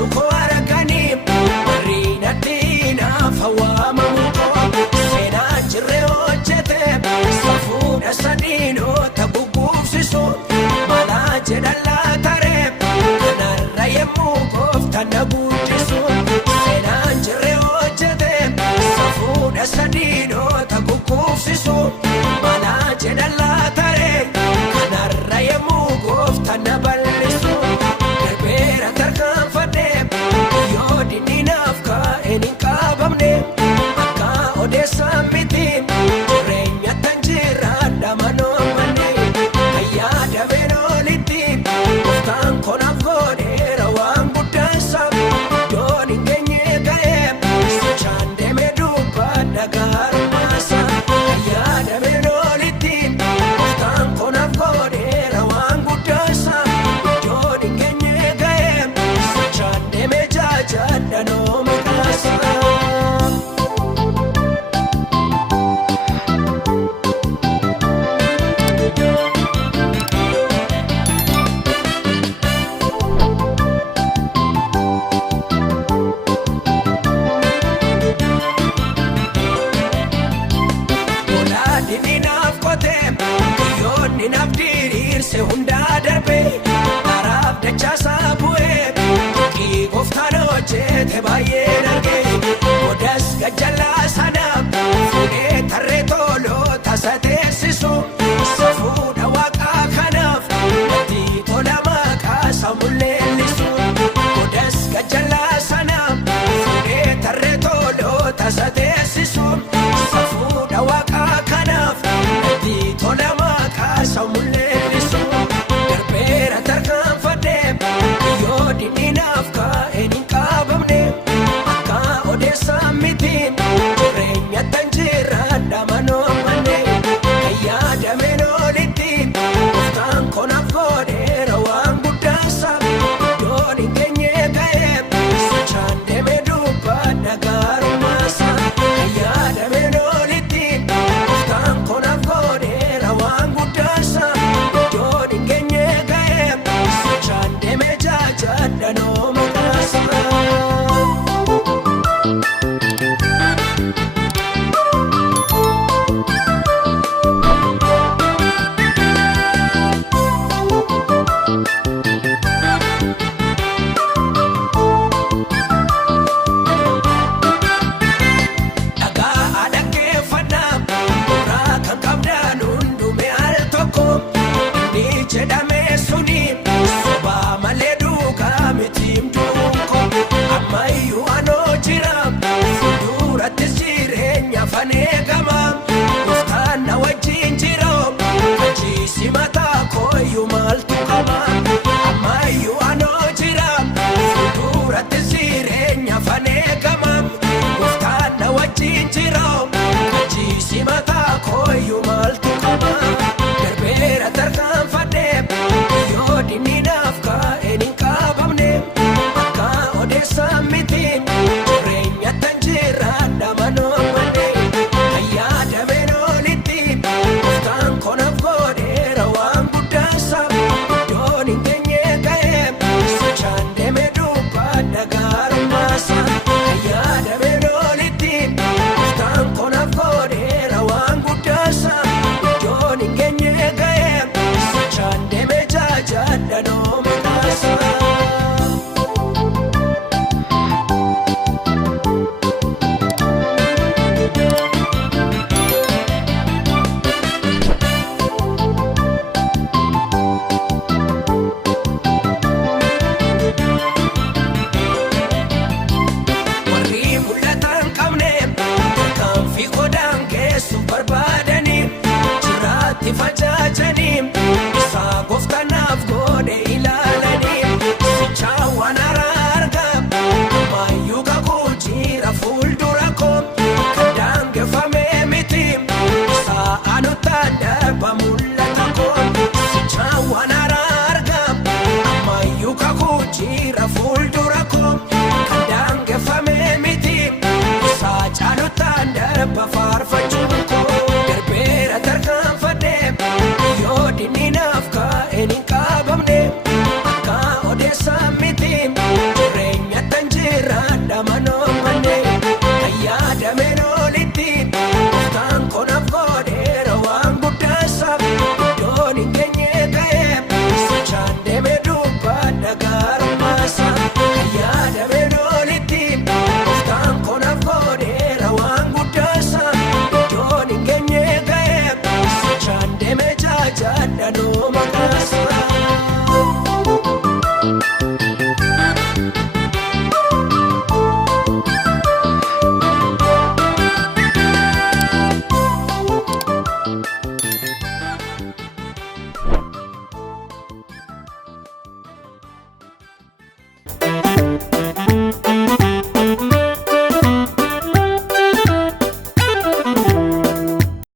suko aragani marina dina fawama muko sena jirre hojjete safuudha sadino tabubufsisu mala jedhalla tare kanarra yemmuu gooftaan na guddisu sena jirre hojjete safuudha sadino tabubufsisu mala jedhalla tare kanarra yemmuu gooftaan na bal'isu darbeera tarkaanfadhe yoo diddiinaaf kaa'een hin qabamne akka odeessaa miti jireenya tan jiraadha manoommanne ayyaa dameen olitti gooftaan konaaf godheera waan guddaasa iddoon hin geenye ga'e sochaan deemee dubbadha gaarummaasa ayyaa dameen olitti gooftaan konaaf godheera waan guddaasa iddoon hin geenye ga'e sochaan deemee jaajadha nooma kaasa. Diniinaaf qote biyyoonni naaf diriirse hundaa darbe karaaf dachaasaa bu'e tuqii gooftaan hojjete baay'ee darge odas gajjallaa sanaaf fuudhee tarree tooloo tasa teessisu safuudha waaqaa kanaaf natti tola maqaa samulleellisu odas gajjallaa sanaaf fuudhee tarree tooloo tasa teessisu safuudha waaqaa kanaaf natti tola maqaa samulleellisu darbeera tarkaanfadhe yoo diddiinaaf kaa'een hin qabamne akka odeessaa miti jireenya tan jiraadha manoommanne ayyaa dameen olitti gooftaan konaaf godheera waan guddaasa iddoon hin geenye ga'e sochaan deemee dubbadha gaarummaasa ayyaa dameen olitti gooftaan konaaf godheera waan guddaasa iddoon hin geenye ga'e sochaan deemee jaajadha nooma kaasa. Dhagaa dhaggeeffannaa gurraa kan qabdaan hundume al tokko inni jedhame suni sobaa malee dhugaa mitiim duuko ammayyuu anoo jira fuuldurattis jireenya faneegama gooftaan na wajjin jira achiisi mataa kooyyuu maaltu qaba ammayyuu anoo jira fuuldurattis jireenya faneegama gooftaan na wajjin jira achiisi mataa kooyyuu maaltu qaba darbeera tarkaanfadhe yoo diddiinaaf kaa'een hin qabamne akka odeessaa miti jireenya tan jiraadha manoommanne ayyaa dameen olitti gooftaan konaaf godheera waan guddaasa iddoon hin geenye ga'e sochaan deemee dubbadha gaarummaasa.